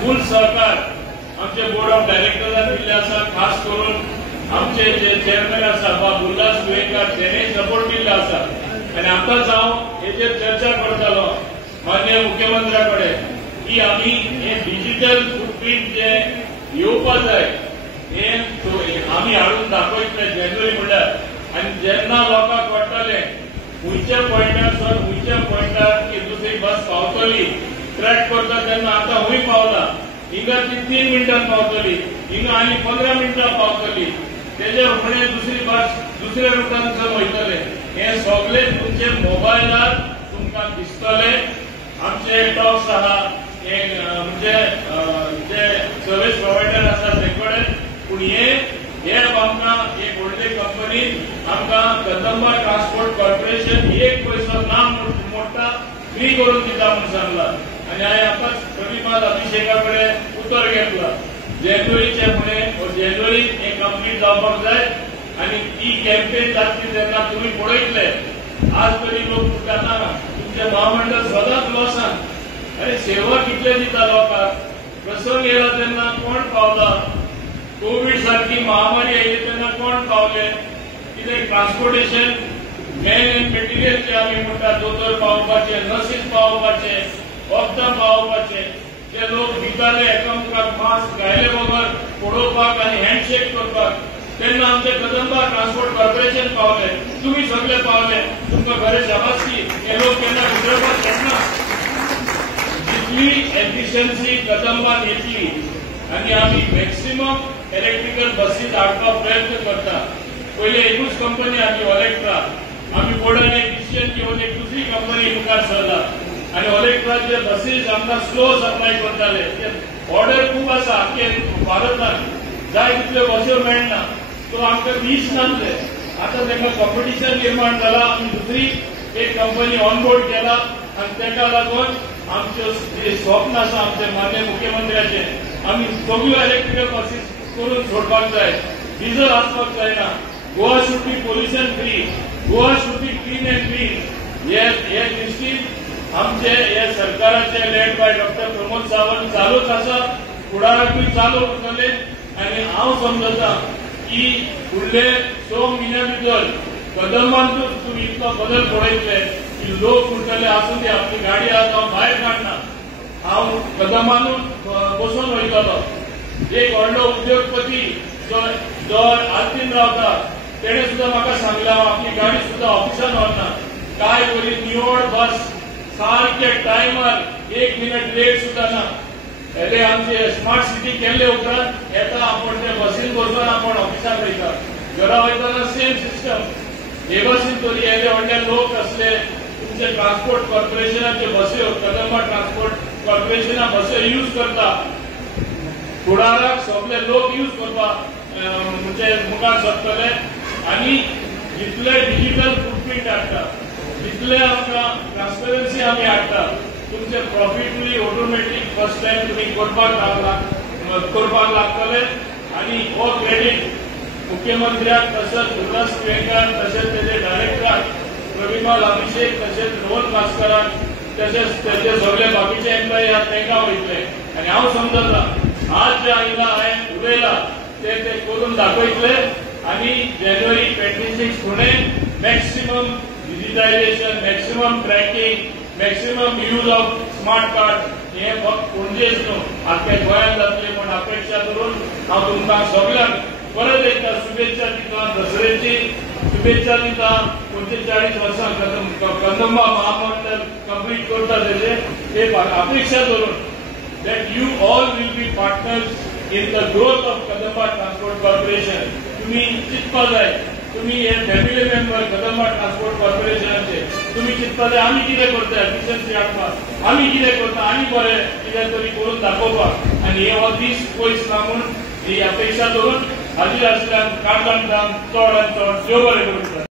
फुल सहकार आमचे board of डायरेक्टरान दिल्ले आसा. खास करून आमचे जे चेअरमॅन आसा उल्हास गोयेकर तेणे सपोर्ट दिल्ले आसा. आणि आताच हांव हेचेर चर्चा करतालो माननीय मुख्यमंत्र्या कडेन की आमी हे डिजिटल फुटप्रिंट जे येवपा जाय हे आमी हाडून दाखयतले जानेवारी म्हणल्यार. आनी जेन्ना लोकांक कळटले खंयच्या पॉयंटार सावन खंयच्या पॉयंटार की दुसरी बस पावतली ट्रॅक करता तेन्ना आतां खंय पावला हिंगा ती 3 मिनटां पावतली हिंगा आनी 15 मिनटां पावतली. तेजे फुडें दुसरी बस दुसऱ्या रुटान वयतले. हे सगळे तुमचे मोबायलार तुमकां दिसतले. आमचे टॉक्स आहा म्हणजे जे सर्व्हिस प्रोवायडर आसा ते कडेन. पूण हे ॲप आमकां एक व्हडली कंपनी आमकां कदंबा ट्रान्सपोर्ट कॉर्पोरेशन एक पयसो ना मोडटा फ्री करून दिता म्हणून सांगला. आनी हांवें आतांच प्रतिमाद अभिषेका कडेन उतर घेतला. जानेवारीचे फुडें जानेवारी हे कंप्लीट जावपाक जाय. आनी ती कॅम्पेन जातली तेन्ना तुमी पळयतले आज तरी लोक तुमकां तुमचे महामंडळ सदांच लॉसान. अरे सेवा कितले दिता लोकांक. प्रसंग येयला तेन्ना कोण पावला. कोविड सारखी महामारी आयली तेन्ना कोण पावले. कितें ट्रान्सपोर्टेशन मॅन एंड मटेरियलचे आमी म्हणटा दोतोर पावोवपाचे नर्सीस पावोवपाचे वखदां पावोवपाचे. जे लोक भिताले एकामेकांक मास्क घायले बरोबर पळोवपाक आनी हँडशेक करपाक तेन्ना आमचे कदंबा ट्रान्सपोर्ट कॉर्पोरेशन पावले. तुमी सगळे पावले. तुमकां बरें शाबासकी. हे लोक केन्ना विसरपाक शकना. जितली एफिशियन्सी कदंबान येतली आनी आमी मॅक्सिमम इलेक्ट्रिकल बसीस हाडपाक प्रयत्न करता. पयले एकूच कंपनी आमची ऑलेक्ट्रा. आमी बोर्डान एक डिसिजन घेवन एक दुसरी कंपनी मुखार सरला. आनी ऑलेक्ट्राचे बसीस आमकां स्लो सप्लाय करताले. ऑर्डर खूब आसा आख्खे भारतान. जाय तितल्यो बस्यो मेळना. तो आमकां दीस नासले. आतां तांकां कॉम्पिटिशन निर्माण जाला. आमी दुसरी एक कंपनी ऑनबोर्ड केला आनी ताका लागून आमचे जे स्वप्न आसा आमचे माननीय मुख्यमंत्र्याचे आमी सगळ्यो इलेक्ट्रिकल बसीस करून सोडपाक जाय. डिझल आसपाक जायना. Goa should be pollution free. Goa should be clean end green. हे दृश्टीन आमचे हे सरकाराचे led by doctor Pramod Sawant चालूच आसा. फुडाराकूय चालू उरतले. आनी हांव समजता की फुडले 6 म्हयन्या भितर कदंबांतूच तुमी इतलो बदल पळयतले की लोक म्हणटले आसूं दी आपली गाडी आसा हांव भायर काडना हांव कदंबांतूच बसून वयतलो. एक व्हडलो उद्योगपती जो आल्तीन रावता तेणे सुद्दां म्हाका सांगलां हांव आपली गाडी सुद्दां ऑफिसान व्हरना. काय बरी निवळ बस सारके टायमार 1 मिनट लेट सुद्दां ना. हे आमचे स्मार्ट सिटी केल्ले उपरांत येता आपण ते बसीन बसून आपण ऑफिसाक वयता. घरा वयताना सेम सिस्टम. हे बसीन तरी हे व्हडले लोक असले तुमचे ट्रान्सपोर्ट कॉर्पोरेशनाचे बस्यो कदंबा ट्रान्सपोर्ट कॉर्पोरेशना बस्यो यूज करता. फुडाराक सगळे लोक यूज करपाक म्हणजे मुखार सरतले. आनी जितले डिजिटल फुटप्रिंट हाडटा जितले आमकां ट्रान्सपरन्सी आमी हाडटा तुमचे प्रॉफिटली ऑटोमॅटिक फर्स्ट टाइम तुम्ही करपाक लागतले. आनी हो क्रेडिट मुख्यमंत्र्याक तसंच उल्हास गोयेकर तसेच त्याचे डायरेक्टराक प्रविमल अभिषेक तसेच रोहन भास्कराक तसेच त्याचे सगळे बाकीचे एम्प्लॉई आहात तांकां वयतले. आनी हांव समजता आज जे हिंगा हांवें उलयला ते करून दाखयतले. आनी जानेवारी 26 फुडें maximum digitization maximum tracking maximum use of smart card हे फक्त पणजेच न्हू आख्या गोंयांत जातले म्हण अपेक्षा करून हांव तुमकां सगळ्यांक परत एकदा शुभेच्छा दिता. दसऱ्याची शुभेच्छा दिता. 45 वर्सां कदंबा महामंडळ कंप्लीट करता तेजे अपेक्षा धरून that you all will be partners in the growth of Kadamba Transport Corporation. तुम्ही चिंतपा जाय. तुम्ही हे फॅमिली मेंबर कदंबा ट्रान्सपोर्ट कॉर्पोरेशनाचे तुम्ही चिंतपा जाय आमी कितें करता एफिशियन्सी हाडपाक आमी कितें करता आनी बरें कितें तरी करून दाखोवपाक. आनी हे हो दीस पयस ना म्हूण ही अपेक्षा धरून हाजीर आसल्यान काळजान चड आनी चड देव बरें करूं.